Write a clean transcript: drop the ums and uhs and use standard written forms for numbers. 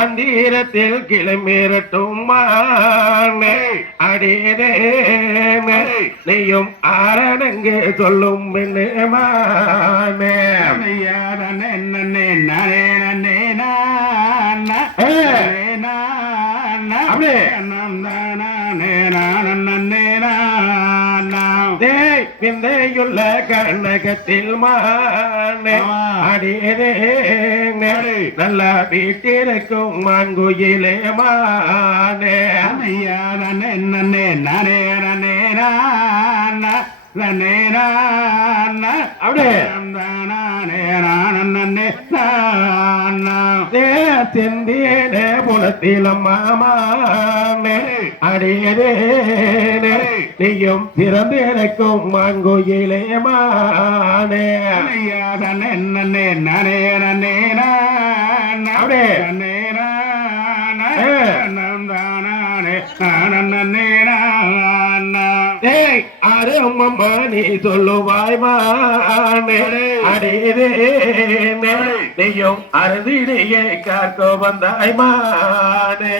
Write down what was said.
அந்தீரத்தில் கிளம்பிரட்டும் அடியதே நீயும் ஆரணங்கு சொல்லும் பெண்ணே விந்தையுள்ள கண்ணகத்தில் அடியதே நல்ல வீட்டிற்கும் மான்குயிலே மானே செந்தியனே புலத்திலம் மாமானே அடியதே நீயும் பிறந்து எனக்கும் மான்கோயிலே மானே அருமம்மா நீ சொல்லுவாய் மானே அடியதே நீயும் அருதிடையே காக்கோ வந்தாய் மானே